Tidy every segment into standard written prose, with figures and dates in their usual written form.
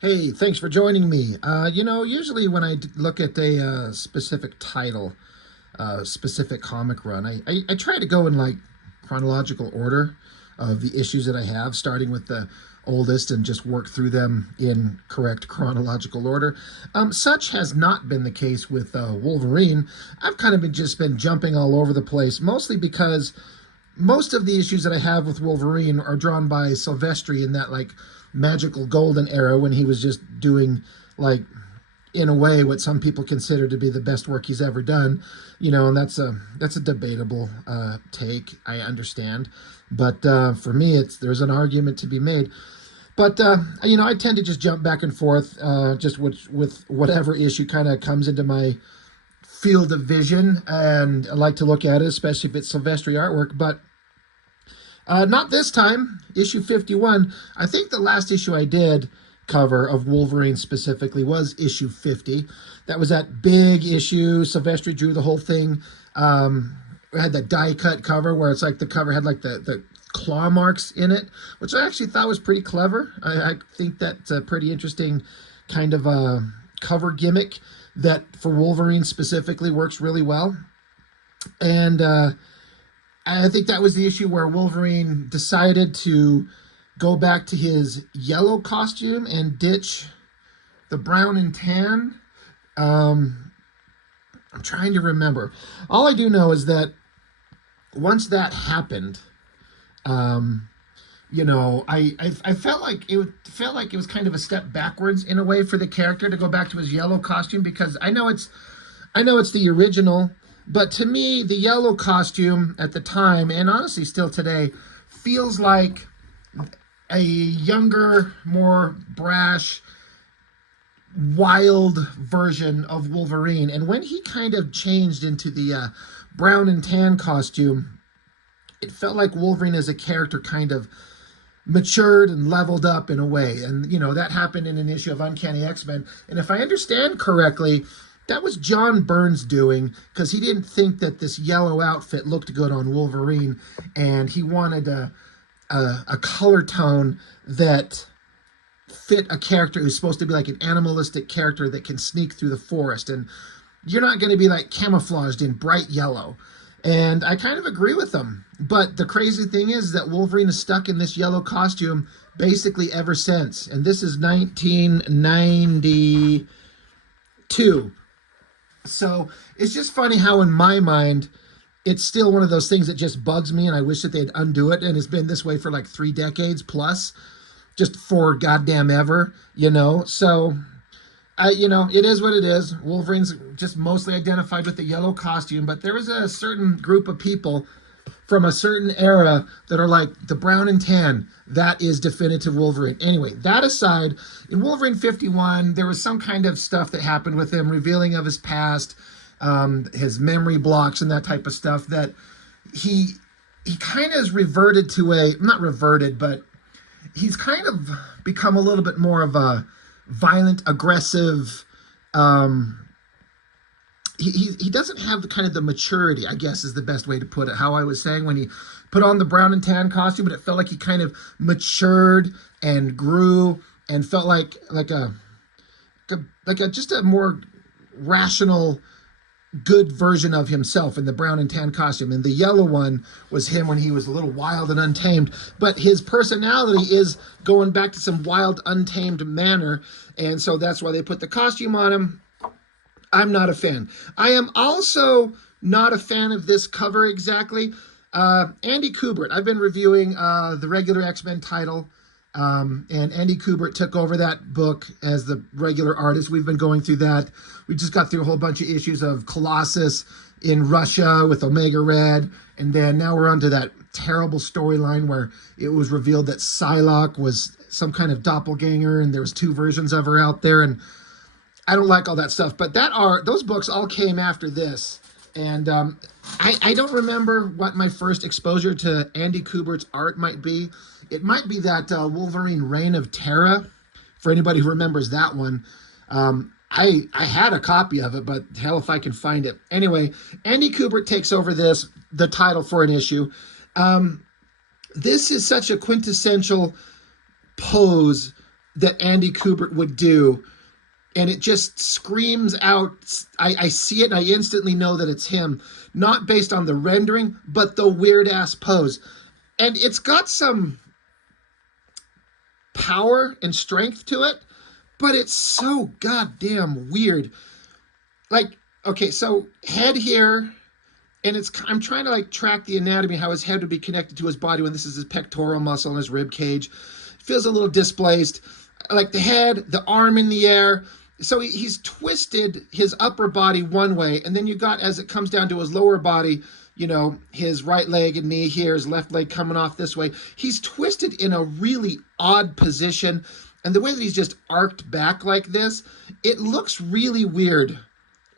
Hey, thanks for joining me. Usually when I look at a specific title, specific comic run, I try to go in like chronological order of the issues that I have, starting with the oldest and just work through them in correct chronological order. Such has not been the case with Wolverine. I've kind of just been jumping all over the place, mostly because most of the issues that I have with Wolverine are drawn by Silvestri in that like magical golden era when he was just doing like in a way what some people consider to be the best work he's ever done, and that's a debatable take. I understand, but for me, there's an argument to be made. But I tend to just jump back and forth, just with whatever issue kind of comes into my field of vision, and I like to look at it, especially if it's Silvestri artwork. But not this time, issue 51. I think the last issue I did cover of Wolverine specifically was issue 50. That was that big issue. Silvestri drew the whole thing. It had that die cut cover where it's like the cover had like the claw marks in it, which I actually thought was pretty clever. I think that's a pretty interesting kind of a cover gimmick that for Wolverine specifically works really well. And I think that was the issue where Wolverine decided to go back to his yellow costume and ditch the brown and tan. I'm trying to remember. All I do know is that once that happened, I felt like it was kind of a step backwards in a way for the character to go back to his yellow costume, because I know it's the original, but to me the yellow costume at the time, and honestly still today, feels like a younger, more brash, wild version of Wolverine. And when he kind of changed into the brown and tan costume, it felt like Wolverine as a character kind of matured and leveled up in a way. And, that happened in an issue of Uncanny X-Men. And if I understand correctly, that was John Byrne's doing, because he didn't think that this yellow outfit looked good on Wolverine, and he wanted a color tone that fit a character who's supposed to be like an animalistic character that can sneak through the forest. And you're not going to be like camouflaged in bright yellow. And I kind of agree with them. But the crazy thing is that Wolverine is stuck in this yellow costume basically ever since. And this is 1992. So it's just funny how in my mind, it's still one of those things that just bugs me, and I wish that they'd undo it. And it's been this way for like 3 decades plus, just for goddamn ever, So, it is what it is. Wolverine's just mostly identified with the yellow costume, but there is a certain group of people from a certain era that are like the brown and tan. That is definitive Wolverine. Anyway, that aside, in Wolverine 51, there was some kind of stuff that happened with him, revealing of his past, his memory blocks and that type of stuff, that he kind of has reverted to not reverted, but he's kind of become a little bit more of a violent, aggressive, he doesn't have the kind of the maturity, I guess is the best way to put it. How I was saying when he put on the brown and tan costume, but it felt like he kind of matured and grew and felt like just a more rational, good version of himself in the brown and tan costume. And the yellow one was him when he was a little wild and untamed, but his personality is going back to some wild, untamed manner. And so that's why they put the costume on him. I'm not a fan. I am also not a fan of this cover exactly. Andy Kubert, I've been reviewing the regular X-Men title, and Andy Kubert took over that book as the regular artist. We've been going through that. We just got through a whole bunch of issues of Colossus in Russia with Omega Red, and then now we're onto that terrible storyline where it was revealed that Psylocke was some kind of doppelganger, and there was 2 versions of her out there, and I don't like all that stuff. But those books all came after this, and I don't remember what my first exposure to Andy Kubert's art might be. It might be that Wolverine Reign of Terror, for anybody who remembers that one. I had a copy of it, but hell if I can find it. Anyway, Andy Kubert takes over the title for an issue. This is such a quintessential pose that Andy Kubert would do. And it just screams out. I see it and I instantly know that it's him, not based on the rendering, but the weird ass pose. And it's got some power and strength to it, but it's so goddamn weird. Like, okay, so head here, and I'm trying to like track the anatomy, how his head would be connected to his body when this is his pectoral muscle and his rib cage. It feels a little displaced. Like the head, the arm in the air. So he's twisted his upper body one way, and then you got, as it comes down to his lower body, you know, his right leg and knee here, his left leg coming off this way. He's twisted in a really odd position, and the way that he's just arced back like this, it looks really weird.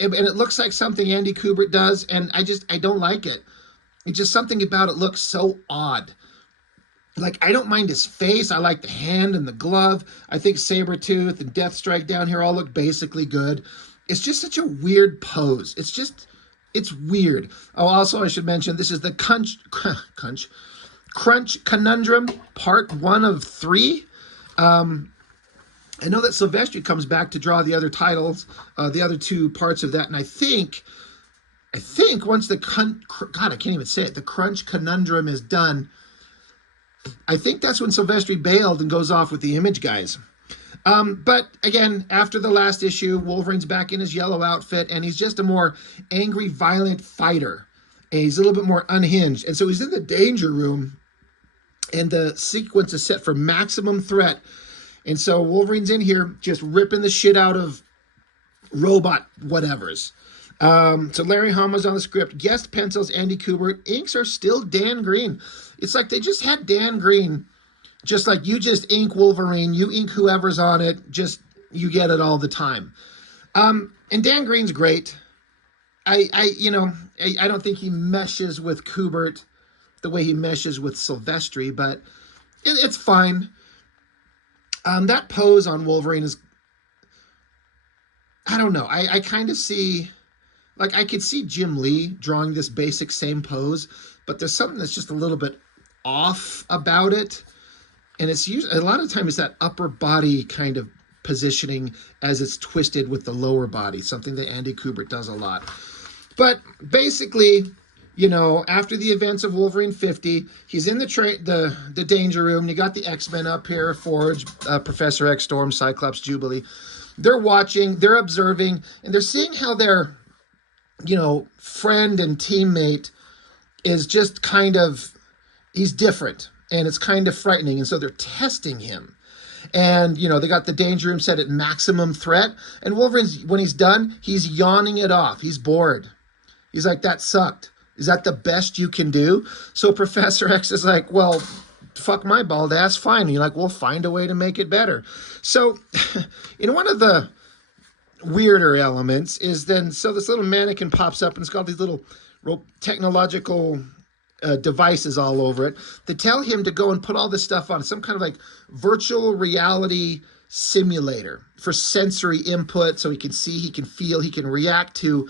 And it looks like something Andy Kubert does, and I don't like it. It's just something about it looks so odd. Like, I don't mind his face. I like the hand and the glove. I think Sabretooth and Deathstrike down here all look basically good. It's just such a weird pose. It's weird. Oh, also, I should mention, this is the Crunch Conundrum, part 1 of 3. I know that Silvestri comes back to draw the other titles, the other 2 parts of that, and I think once the God, I can't even say it, the Crunch Conundrum is done, I think that's when Silvestri bailed and goes off with the Image guys. But again, after the last issue, Wolverine's back in his yellow outfit, and he's just a more angry, violent fighter. And he's a little bit more unhinged. And so he's in the danger room, and the sequence is set for maximum threat. And so Wolverine's in here just ripping the shit out of robot whatevers. So Larry Hama's on the script. Guest pencils, Andy Kubert. Inks are still Dan Green. It's like they just had Dan Green, just like you just ink Wolverine, you ink whoever's on it, just you get it all the time. And Dan Green's great. I don't think he meshes with Kubert the way he meshes with Silvestri, but it's fine. That pose on Wolverine is, I don't know. I kind of see, like, I could see Jim Lee drawing this basic same pose, but there's something that's just a little bit off about it. And it's usually, a lot of times, that upper body kind of positioning as it's twisted with the lower body, something that Andy Kubert does a lot. But basically, you know, after the events of Wolverine 50, he's in the danger room. You got the X-Men up here, Forge, Professor X, Storm, Cyclops, Jubilee. They're watching, they're observing, and they're seeing how their, you know, friend and teammate is just kind of, he's different, and it's kind of frightening, and so they're testing him. And, you know, they got the danger room set at maximum threat, and Wolverine's, when he's done, he's yawning it off. He's bored. He's like, that sucked. Is that the best you can do? So Professor X is like, well, fuck my bald ass, fine. And you're like, we'll find a way to make it better. So, in one of the weirder elements is then, so this little mannequin pops up, and it's got these little technological devices all over it that tell him to go and put all this stuff on some kind of like virtual reality simulator for sensory input, so he can see, he can feel, he can react to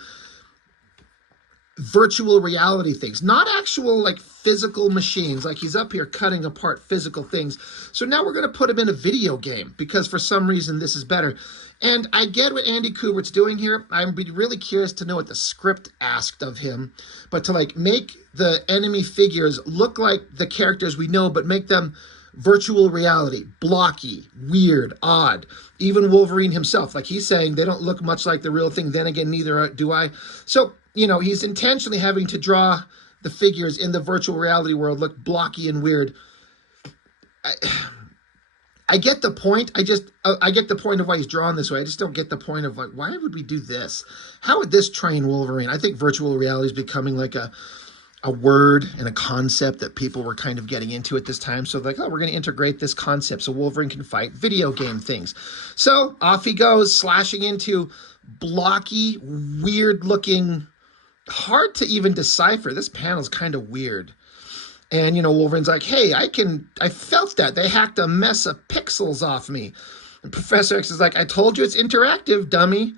virtual reality things, not actual like physical machines. Like, he's up here cutting apart physical things. So now we're going to put him in a video game because for some reason this is better. And I get what Andy Kubert's doing here. I'd be really curious to know what the script asked of him, but to like make the enemy figures look like the characters we know, but make them virtual reality, blocky, weird, odd. Even Wolverine himself, like he's saying, they don't look much like the real thing. Then again, neither do I. So, you know, he's intentionally having to draw the figures in the virtual reality world look blocky and weird. I get the point. I get the point of why he's drawn this way. I just don't get the point of like, why would we do this? How would this train Wolverine? I think virtual reality is becoming like a word and a concept that people were kind of getting into at this time. So like, oh, we're going to integrate this concept so Wolverine can fight video game things. So off he goes, slashing into blocky, weird looking, hard to even decipher. This panel's kind of weird. And, you know, Wolverine's like, hey, I felt that. They hacked a mess of pixels off me. And Professor X is like, I told you it's interactive, dummy.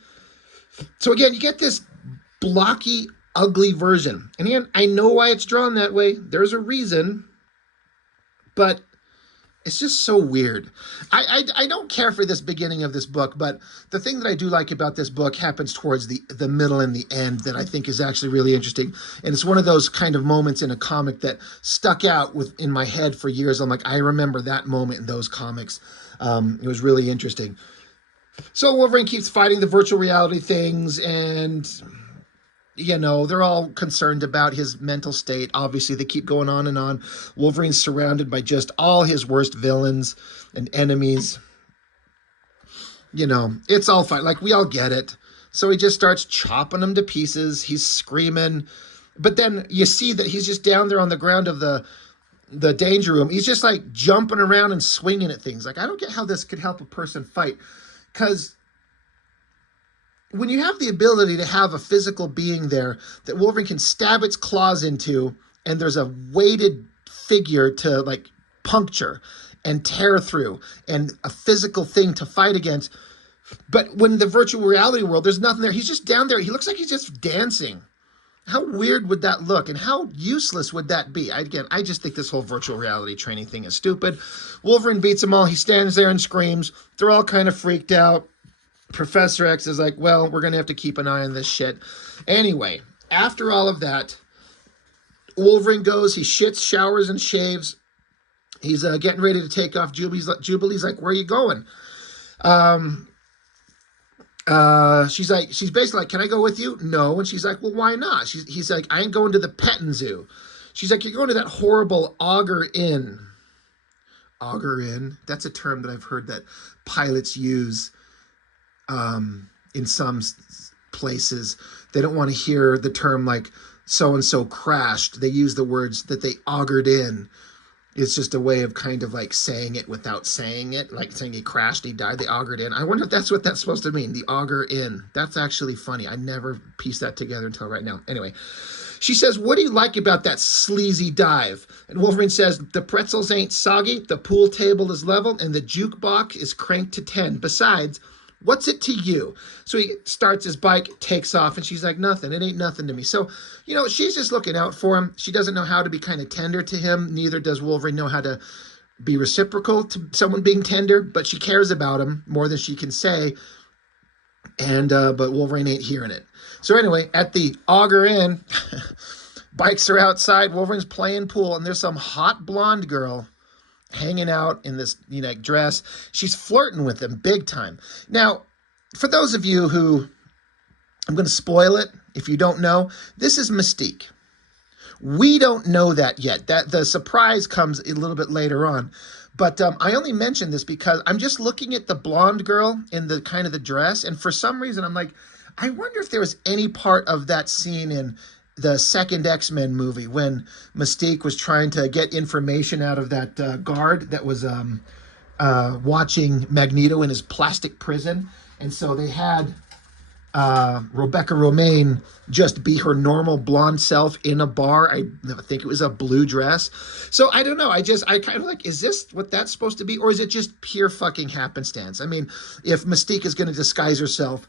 So again, you get this blocky, ugly version. And again, I know why it's drawn that way. There's a reason. But It's just so weird. I don't care for this beginning of this book, but the thing that I do like about this book happens towards the middle and the end that I think is actually really interesting. And it's one of those kind of moments in a comic that stuck out in my head for years. I'm like, I remember that moment in those comics. It was really interesting. So Wolverine keeps fighting the virtual reality things, and they're all concerned about his mental state. Obviously, they keep going on and on. Wolverine's surrounded by just all his worst villains and enemies. It's all fine. Like, we all get it. So he just starts chopping them to pieces. He's screaming. But then you see that he's just down there on the ground of the danger room. He's just like jumping around and swinging at things. Like, I don't get how this could help a person fight. Because when you have the ability to have a physical being there that Wolverine can stab its claws into, and there's a weighted figure to like puncture and tear through, and a physical thing to fight against. But when the virtual reality world, there's nothing there. He's just down there. He looks like he's just dancing. How weird would that look? And how useless would that be? I just think this whole virtual reality training thing is stupid. Wolverine beats them all. He stands there and screams. They're all kind of freaked out. Professor X is like, well, we're going to have to keep an eye on this shit. Anyway, after all of that, Wolverine goes, he shits, showers, and shaves. He's getting ready to take off. Jubilee's like, where are you going? She's basically like, can I go with you? No. And she's like, well, why not? He's like, I ain't going to the petting zoo. She's like, you're going to that horrible Auger Inn. Auger Inn? That's a term that I've heard that pilots use in some places. They don't want to hear the term like so-and-so crashed. They use the words that they augured in. It's just a way of kind of like saying it without saying it, like saying he crashed, he died, they augured in. I wonder if that's what that's supposed to mean, the auger in. That's actually funny. I never pieced that together until right now. Anyway, she says, what do you like about that sleazy dive? And Wolverine says, the pretzels ain't soggy, the pool table is level, and the jukebox is cranked to 10. Besides, what's it to you? So he starts his bike, takes off, and she's like, nothing. It ain't nothing to me. So, she's just looking out for him. She doesn't know how to be kind of tender to him. Neither does Wolverine know how to be reciprocal to someone being tender, but she cares about him more than she can say. And, but Wolverine ain't hearing it. So anyway, at the Auger Inn, bikes are outside. Wolverine's playing pool, and there's some hot blonde girl hanging out in this dress. She's flirting with him big time. Now, for those of you who, I'm going to spoil it, if you don't know, this is Mystique. We don't know that yet. That the surprise comes a little bit later on. But I only mention this because I'm just looking at the blonde girl in the kind of the dress, and for some reason I'm like, I wonder if there was any part of that scene in the second X-Men movie when Mystique was trying to get information out of that guard that was watching Magneto in his plastic prison. And so they had Rebecca Romaine just be her normal blonde self in a bar. I think it was a blue dress. So I don't know. I kind of like, is this what that's supposed to be? Or is it just pure fucking happenstance? I mean, if Mystique is going to disguise herself,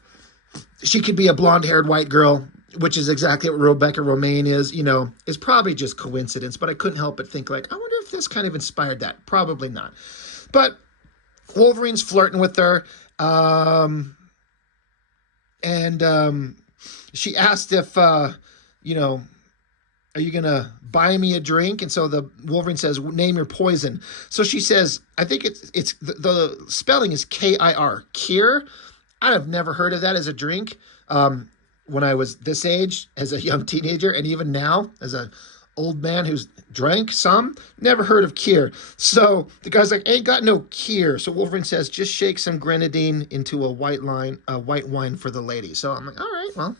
she could be a blonde-haired white girl, which is exactly what Rebecca Romaine is, is probably just coincidence. But I couldn't help but think, like, I wonder if this kind of inspired that. Probably not. But Wolverine's flirting with her. She asked if, are you going to buy me a drink? And so the Wolverine says, name your poison. So she says, I think it's the spelling is K-I-R, Kier. I have never heard of that as a drink when I was this age as a young teenager, and even now as an old man who's drank some, never heard of Kier. So the guy's like, ain't got no Kier. So Wolverine says, just shake some grenadine into a white wine for the lady. So I'm like, all right, well,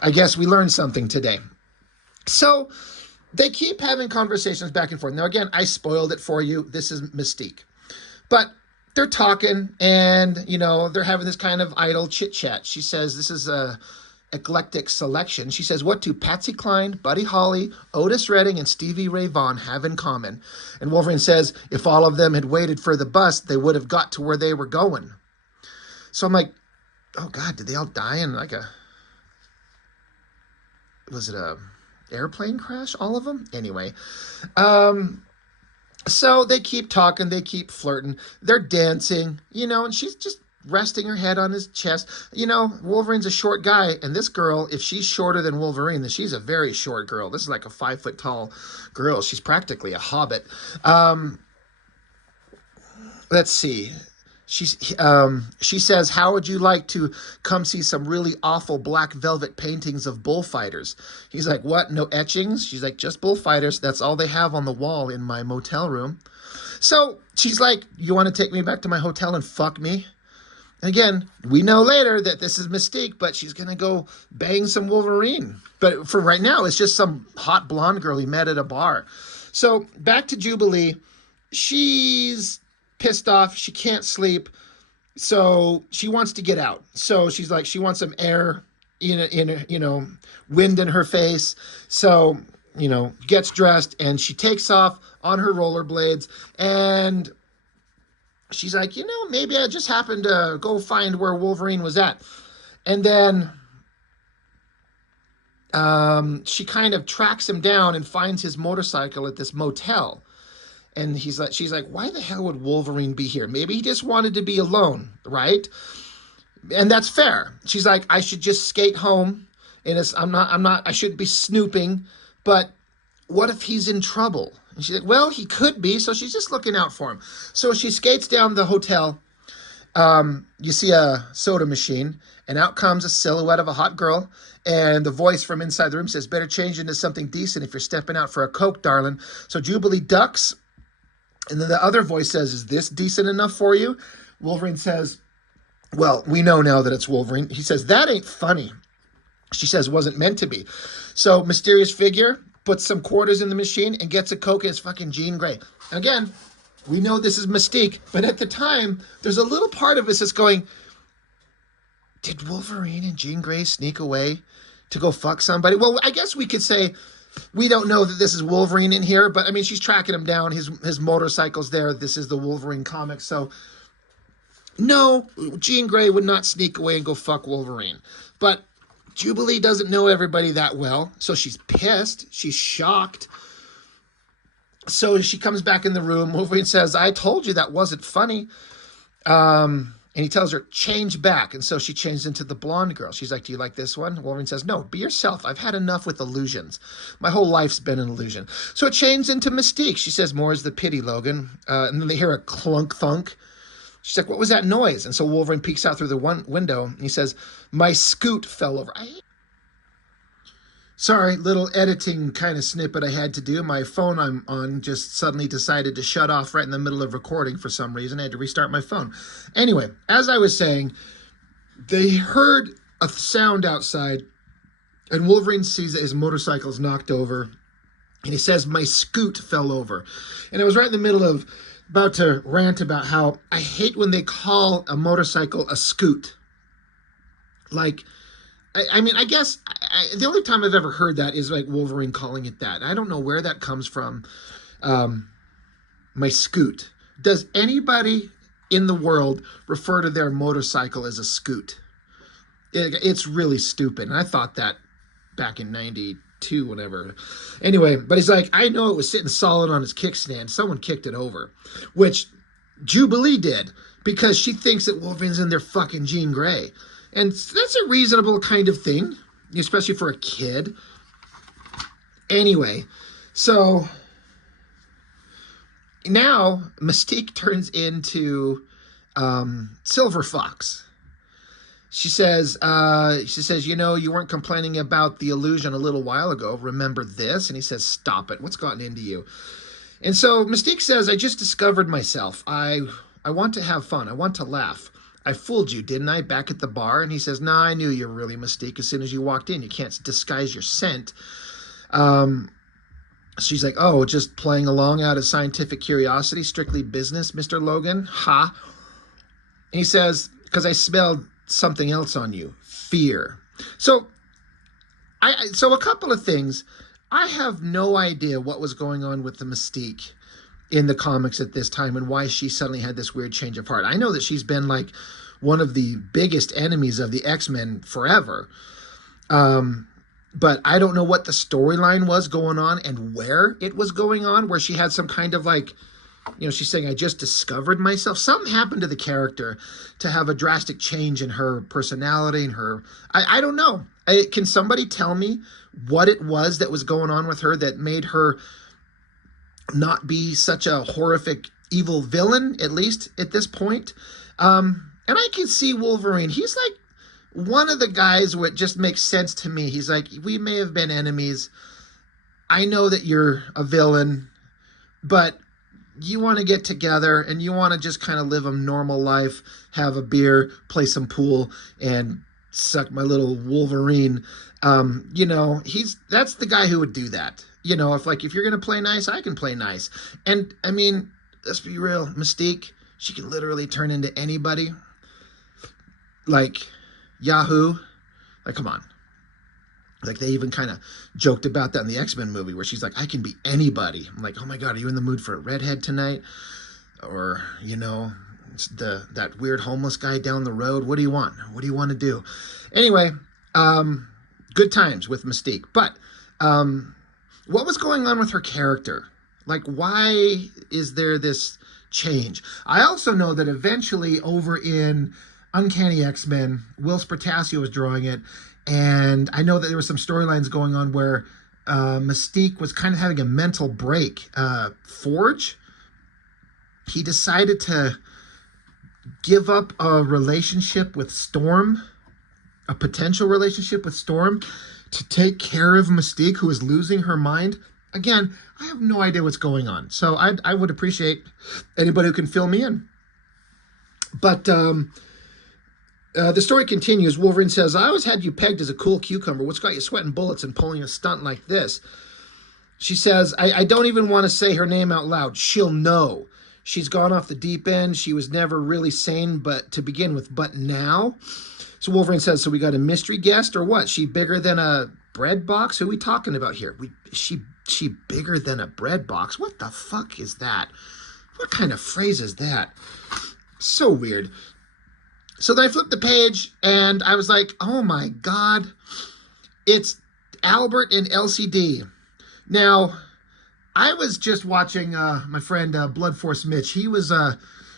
I guess we learned something today. So they keep having conversations back and forth. Now, again, I spoiled it for you. This is Mystique. But they're talking, and, they're having this kind of idle chit-chat. She says, this is a eclectic selection. She says, what do Patsy Cline, Buddy Holly, Otis Redding, and Stevie Ray Vaughan have in common? And Wolverine says, if all of them had waited for the bus, they would have got to where they were going. So I'm like, oh, God, did they all die in was it a airplane crash, all of them? Anyway, So they keep talking, they keep flirting, they're dancing, and she's just resting her head on his chest. Wolverine's a short guy, and this girl, if she's shorter than Wolverine, then she's a very short girl. This is like a 5 foot tall girl. She's practically a hobbit. Um, let's see. She says, "How would you like to come see some really awful black velvet paintings of bullfighters?" He's like, "What? No etchings?" She's like, "Just bullfighters. That's all they have on the wall in my motel room." So she's like, "You want to take me back to my hotel and fuck me?" And again, we know later that this is Mystique, but she's gonna go bang some Wolverine. But for right now, it's just some hot blonde girl he met at a bar. So back to Jubilee. She's pissed off. She can't sleep. So she wants to get out. So she's like, she wants some air wind in her face. So, gets dressed and she takes off on her rollerblades. And she's like, maybe I just happened to go find where Wolverine was at. And then she kind of tracks him down and finds his motorcycle at this motel. And she's like, why the hell would Wolverine be here? Maybe he just wanted to be alone, right? And that's fair. She's like, I should just skate home, and I shouldn't be snooping, but what if he's in trouble? And she's like, well, he could be, so she's just looking out for him. So she skates down the hotel. You see a soda machine, and out comes a silhouette of a hot girl, and the voice from inside the room says, better change into something decent if you're stepping out for a Coke, darling. So Jubilee ducks, and then the other voice says, is this decent enough for you? Wolverine says, well, we know now that it's Wolverine. He says, that ain't funny. She says, wasn't meant to be. So mysterious figure puts some quarters in the machine and gets a Coke, and it's fucking Jean Grey. Again, we know this is Mystique, but at the time, there's a little part of us that's going, did Wolverine and Jean Grey sneak away to go fuck somebody? Well, I guess we could say we don't know that this is Wolverine in here, but I mean, she's tracking him down. His motorcycle's there. This is the Wolverine comic. So no, Jean Grey would not sneak away and go fuck Wolverine. But Jubilee doesn't know everybody that well, so she's pissed. She's shocked. So she comes back in the room. Wolverine says, I told you that wasn't funny. And he tells her, change back. And so she changed into the blonde girl. She's like, do you like this one? Wolverine says, no, be yourself. I've had enough with illusions. My whole life's been an illusion. So it changed into Mystique. She says, more is the pity, Logan. And then they hear a clunk thunk. She's like, what was that noise? And so Wolverine peeks out through the window. And he says, my scoot fell over. Sorry, little editing kind of snippet I had to do. My phone I'm on just suddenly decided to shut off right in the middle of recording for some reason. I had to restart my phone. Anyway, as I was saying, they heard a sound outside, and Wolverine sees that his motorcycle's knocked over, and he says, my scoot fell over. And I was right in the middle of about to rant about how I hate when they call a motorcycle a scoot. Like, I mean, I guess the only time I've ever heard that is like Wolverine calling it that. I don't know where that comes from. My scoot. Does anybody in the world refer to their motorcycle as a scoot? It's really stupid. And I thought that back in 92, whatever. Anyway, but he's like, I know it was sitting solid on his kickstand. Someone kicked it over, which Jubilee did because she thinks that Wolverine's in their fucking Jean Grey. And that's a reasonable kind of thing, especially for a kid. Anyway, so now Mystique turns into Silver Fox. She says, you weren't complaining about the illusion a little while ago. Remember this? And he says, stop it. What's gotten into you? And so Mystique says, I just discovered myself. I want to have fun. I want to laugh. I fooled you, didn't I, back at the bar? And he says, nah, I knew you were really Mystique as soon as you walked in. You can't disguise your scent. She's like, oh, just playing along out of scientific curiosity, strictly business, Mr. Logan? Ha. And he says, because I smelled something else on you, fear. So a couple of things. I have no idea what was going on with the Mystique in the comics at this time and why she suddenly had this weird change of heart. I know that she's been like one of the biggest enemies of the X-Men forever. But I don't know what the storyline was going on and where it was going on, where she had some kind of like she's saying, I just discovered myself. Something happened to the character to have a drastic change in her personality and her, I don't know. Can somebody tell me what it was that was going on with her that made her not be such a horrific evil villain, at least at this point? And I can see Wolverine. He's like one of the guys where it just makes sense to me. He's like, we may have been enemies. I know that you're a villain, but you want to get together and you want to just kind of live a normal life, have a beer, play some pool, and suck my little Wolverine. That's the guy who would do that. If you're going to play nice, I can play nice. And I mean, let's be real, Mystique, she can literally turn into anybody. Like Yahoo. Like, come on. Like, they even kind of joked about that in the X-Men movie where she's like, I can be anybody. I'm like, oh my God, are you in the mood for a redhead tonight? Or, that weird homeless guy down the road. What do you want? What do you want to do? Anyway, good times with Mystique. But what was going on with her character? Like, why is there this change? I also know that eventually over in Uncanny X-Men, Will Spertasio was drawing it, and I know that there were some storylines going on where Mystique was kind of having a mental break. Forge, he decided to give up a relationship with Storm, a potential relationship with Storm, to take care of Mystique, who is losing her mind. Again, I have no idea what's going on, so I would appreciate anybody who can fill me in. But the story continues. Wolverine says, I always had you pegged as a cool cucumber. What's got you sweating bullets and pulling a stunt like this? She says, I don't even want to say her name out loud. She'll know. She's gone off the deep end. She was never really sane to begin with. But now? So Wolverine says, so we got a mystery guest or what? She bigger than a bread box? Who are we talking about here? She bigger than a bread box? What the fuck is that? What kind of phrase is that? So weird. So then I flipped the page and I was like, oh my God, it's Albert and Elsie-Dee. Now, I was just watching my friend Blood Force Mitch. He was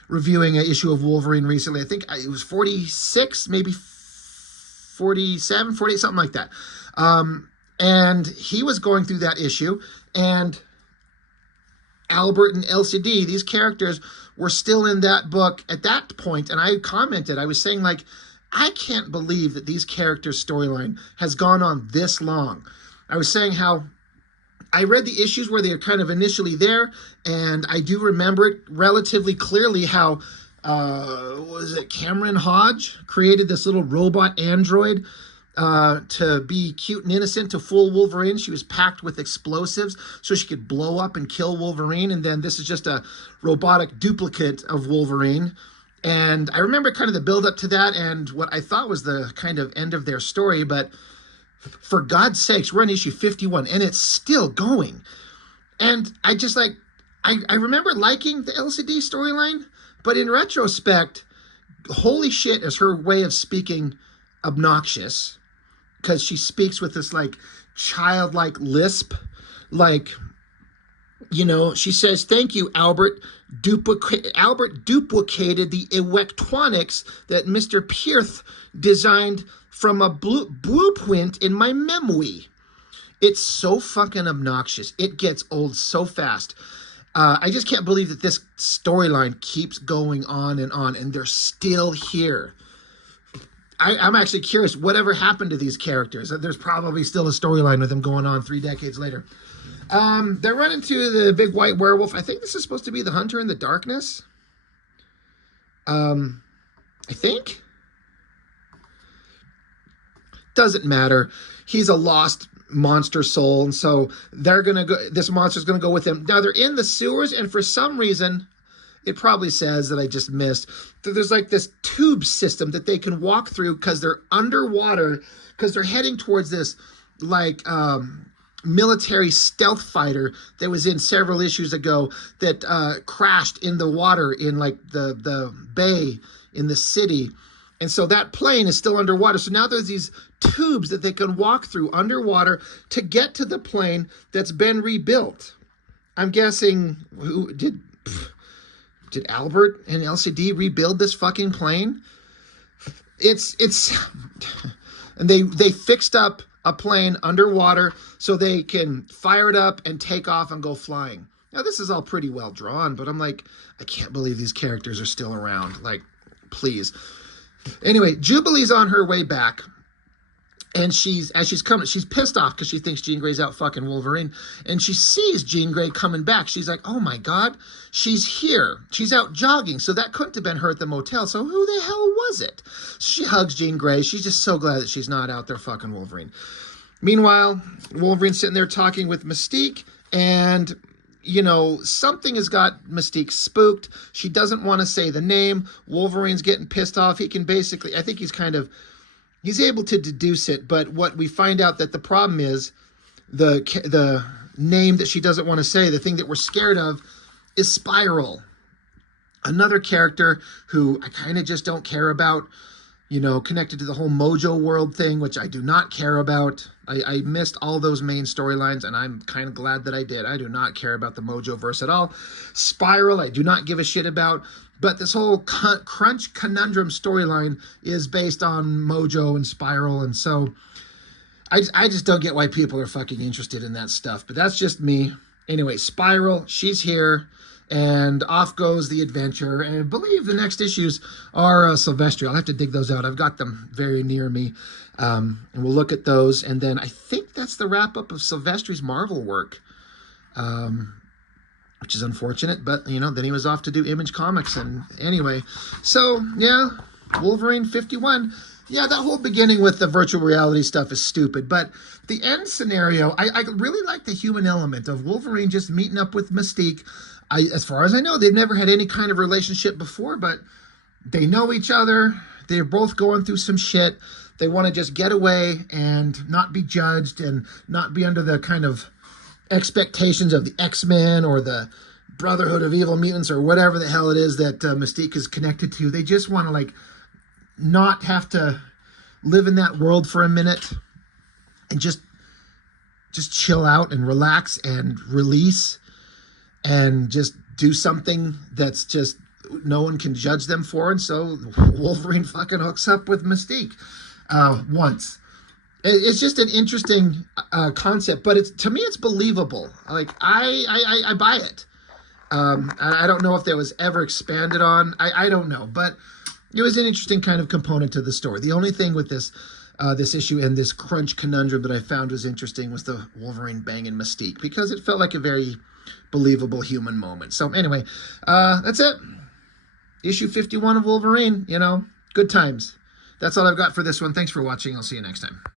reviewing an issue of Wolverine recently. I think it was 46, maybe 47, 48, something like that. And he was going through that issue, and Albert and Elsie-Dee, these characters were still in that book at that point, and I commented, I was saying, like, I can't believe that these characters' storyline has gone on this long. I was saying how I read the issues where they were kind of initially there, and I do remember it relatively clearly how, Cameron Hodge created this little robot android to be cute and innocent to fool Wolverine. She was packed with explosives so she could blow up and kill Wolverine. And then this is just a robotic duplicate of Wolverine. And I remember kind of the build up to that and what I thought was the kind of end of their story. But for God's sakes, we're on issue 51 and it's still going. And I just I remember liking the Elsie-Dee storyline, but in retrospect, holy shit, is her way of speaking obnoxious. Because she speaks with this childlike lisp, she says, thank you, Albert. Albert duplicated the electronics that Mr. Pierce designed from a blueprint in my memory. It's so fucking obnoxious. It gets old so fast. I just can't believe that this storyline keeps going on, and they're still here. I'm actually curious, whatever happened to these characters? There's probably still a storyline with them going on 3 decades later. They're running to the big white werewolf. I think this is supposed to be the Hunter in the Darkness. I think. Doesn't matter. He's a lost monster soul, and so they're gonna go. This monster's gonna go with them. Now they're in the sewers, and for some reason, it probably says that I just missed, that there's this tube system that they can walk through because they're underwater, because they're heading towards this military stealth fighter that was in several issues ago that crashed in the water in the bay in the city. And so that plane is still underwater. So now there's these tubes that they can walk through underwater to get to the plane that's been rebuilt. I'm guessing did Albert and Elsie-Dee rebuild this fucking plane? It's and they fixed up a plane underwater so they can fire it up and take off and go flying. Now, this is all pretty well drawn, but I'm like, I can't believe these characters are still around. Like, please. Anyway, Jubilee's on her way back. And she's coming, she's pissed off because she thinks Jean Grey's out fucking Wolverine. And she sees Jean Grey coming back. She's like, oh my God, she's here. She's out jogging. So that couldn't have been her at the motel. So who the hell was it? She hugs Jean Grey. She's just so glad that she's not out there fucking Wolverine. Meanwhile, Wolverine's sitting there talking with Mystique. And, you know, something has got Mystique spooked. She doesn't want to say the name. Wolverine's getting pissed off. He can basically, I think he's able to deduce it, but what we find out that the problem is the name that she doesn't want to say, the thing that we're scared of, is Spiral. Another character who I kind of just don't care about, you know, connected to the whole Mojo World thing, which I do not care about. I missed all those main storylines, and I'm kind of glad that I did. I do not care about the Mojo-verse at all. Spiral, I do not give a shit about. But this whole Crunch Conundrum storyline is based on Mojo and Spiral, and so I just don't get why people are fucking interested in that stuff. But that's just me. Anyway, Spiral, she's here, and off goes the adventure. And I believe the next issues are Silvestri. I'll have to dig those out. I've got them very near me, and we'll look at those. And then I think that's the wrap-up of Silvestri's Marvel work. Which is unfortunate, but, you know, then he was off to do Image Comics, and anyway. So, yeah, Wolverine 51. Yeah, that whole beginning with the virtual reality stuff is stupid, but the end scenario, I really like the human element of Wolverine just meeting up with Mystique. As far as I know, they've never had any kind of relationship before, but they know each other. They're both going through some shit. They want to just get away and not be judged and not be under the kind of expectations of the X-Men or the Brotherhood of Evil Mutants or whatever the hell it is that Mystique is connected to. They just want to, like, not have to live in that world for a minute and just chill out and relax and release and just do something that's just no one can judge them for. And so Wolverine fucking hooks up with Mystique once. It's just an interesting concept, but to me, it's believable. Like, I buy it. I don't know if that was ever expanded on. I don't know, but it was an interesting kind of component to the story. The only thing with this issue and this Crunch Conundrum that I found was interesting was the Wolverine banging Mystique, because it felt like a very believable human moment. So anyway, that's it. Issue 51 of Wolverine, you know, good times. That's all I've got for this one. Thanks for watching. I'll see you next time.